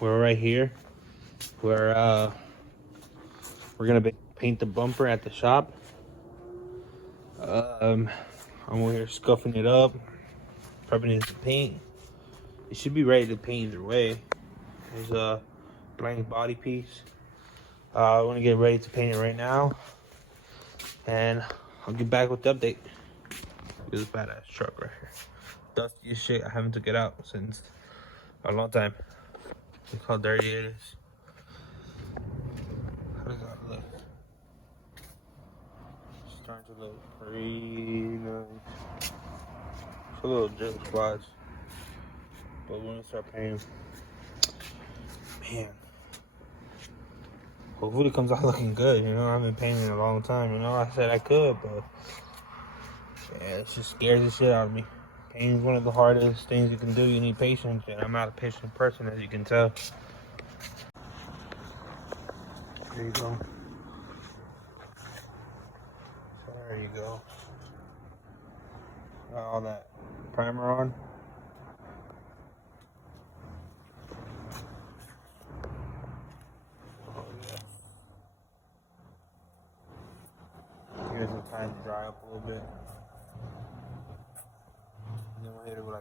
we're right here. We're gonna paint the bumper at the shop. I'm over here scuffing it up, prepping it to paint. It should be ready to paint either way. There's a blank body piece. I want to get ready to paint it right now, and I'll get back with the update. Look at this badass truck right here. Dusty as shit. I haven't took it out since a long time. Look how dirty it is. How does that look? It's starting to look pretty nice. It's a little drip spots, but when we start painting, man, hopefully it comes out looking good. You know, I've been painting a long time. You know, I said I could, but yeah, it just scares the shit out of me. Painting is one of the hardest things you can do. You need patience, and I'm not a patient person, as you can tell. There you go. So there you go. Got all that primer on. Oh yeah. Here's some time to dry up a little bit. And then we'll hit it with a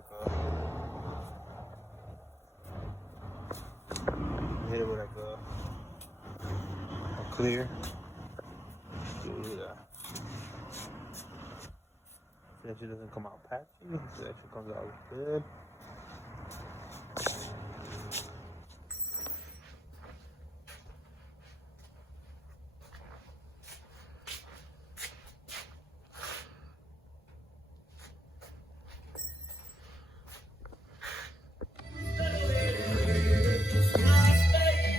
clear. Yeah. That shit doesn't come out patchy. So that shit comes out good.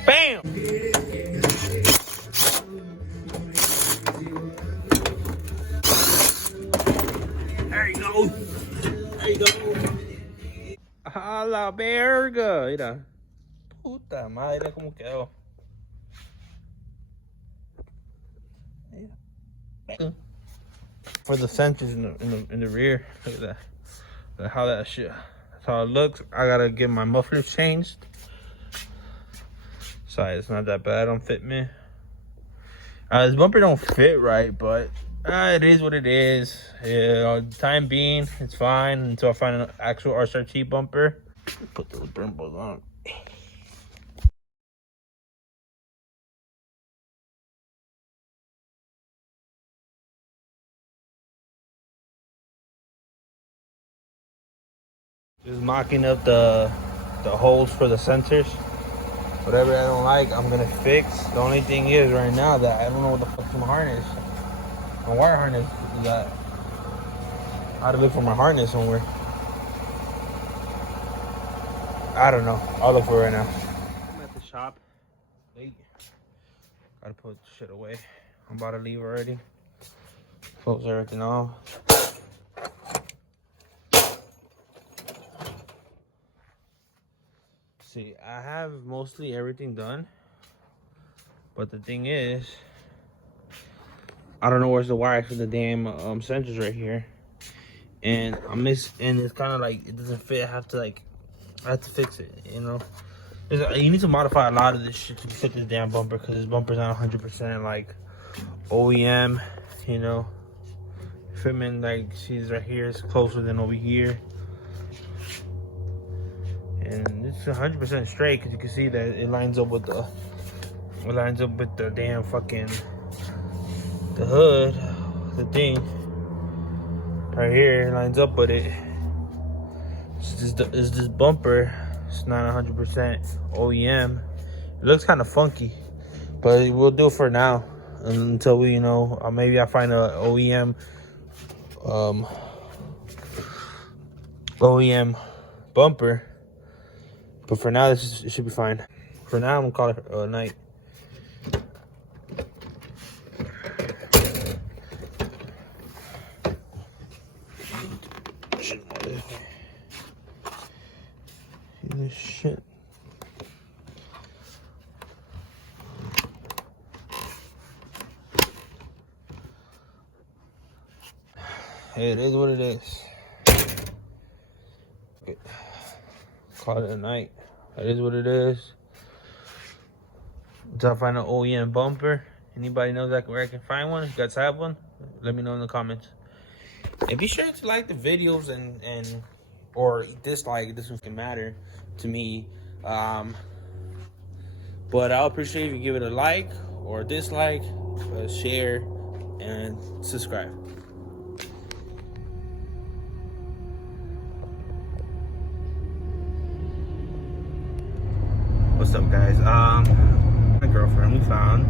Bam! There you go. There you go. A la verga. Mira. Puta madre, cómo quedó. For the sensors in the rear, look at that. How that shit. That's how it looks. I gotta get my mufflers changed. Sorry, it's not that bad. Don't fit me. This bumper don't fit right, but it is what it is. Yeah, time being, it's fine until I find an actual srt8 bumper. Put those Brembos on. Just mocking up the holes for the sensors. Whatever I don't like, I'm gonna fix. The only thing is right now that I don't know what the fuck's my harness. My wire harness is that. I had to look for my harness somewhere. I don't know. I'll look for it right now. I'm at the shop. Late. Gotta put shit away. I'm about to leave already. Close everything off. See, I have mostly everything done, but the thing is, I don't know where's the wire for the damn sensors right here, and and it's kind of like it doesn't fit. I have to fix it. You know, you need to modify a lot of this shit to fit this damn bumper because this bumper's not 100% like OEM. You know, fitment like she's right here is closer than over here. And it's 100% straight because you can see that it lines up with the damn fucking the hood, the thing right here. It lines up with it. It's this bumper. It's not 100% OEM. It looks kind of funky, but we'll do it for now until we, you know, maybe I find a OEM bumper. But for now, it should be fine. For now, I'm gonna call it a night. See this shit. Hey, it is what it is. Call it a night. That is what it is. Until I find an OEM bumper. Anybody knows where I can find one? If you guys have one, let me know in the comments. And be sure to like the videos and or dislike. It doesn't matter to me. But I'll appreciate if you give it a like or a dislike, a share, and subscribe. What's up, guys? My girlfriend we found.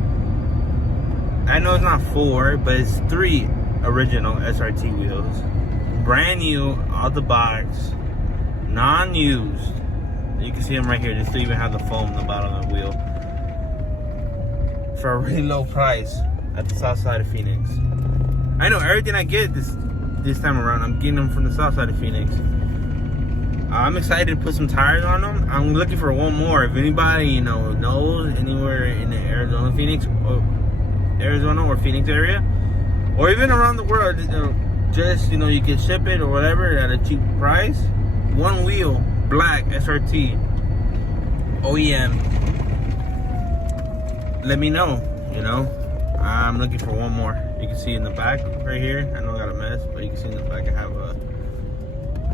I know it's not 4, but it's 3 original SRT wheels, brand new, out the box, non-used. You can see them right here. They still even have the foam in the bottom of the wheel for a really low price at the south side of Phoenix. I know everything I get this time around, I'm getting them from the south side of Phoenix. I'm excited to put some tires on them. I'm looking for one more. If anybody knows anywhere in the Arizona, Phoenix or Phoenix area, or even around the world, just you can ship it or whatever at a cheap price. One wheel, black SRT, OEM. Let me know. I'm looking for one more. You can see in the back right here. I know I got a mess, but you can see in the back I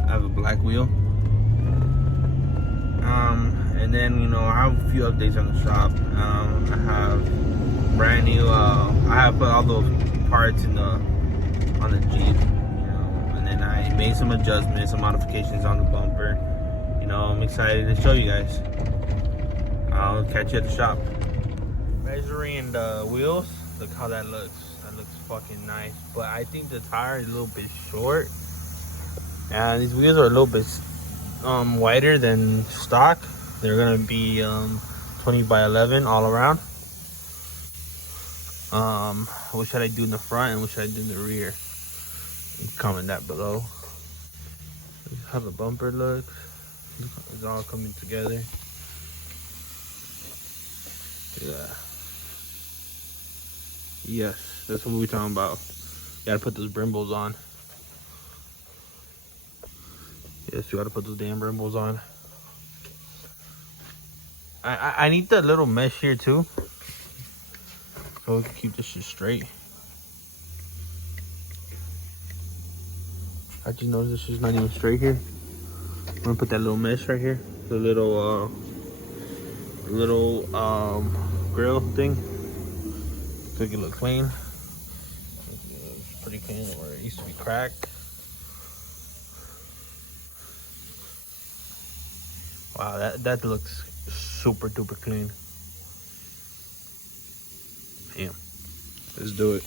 have a black wheel. And then I have a few updates on the shop. I have brand new. I have put all those parts on the Jeep, and then I made some adjustments, some modifications on the bumper. I'm excited to show you guys. I'll catch you at the shop. Measuring the wheels, look how that looks. That looks fucking nice. But I think the tire is a little bit short, and these wheels are a little bit wider than stock. They're gonna be 20 by 11 all around. What should I do in the front and what should I do in the rear? Comment that below. This is how the bumper looks. It's all coming together. Yeah. Yes, that's what we're talking about. You gotta put those brimbos on. Yes, you gotta put those damn brimbos on. I need that little mesh here too, so we can keep this shit straight. How'd you notice this shit's not even straight here? I'm gonna put that little mesh right here, the little grill thing, make it look clean. It's pretty clean where it used to be cracked. Wow, that looks super duper clean. Damn. Let's do it.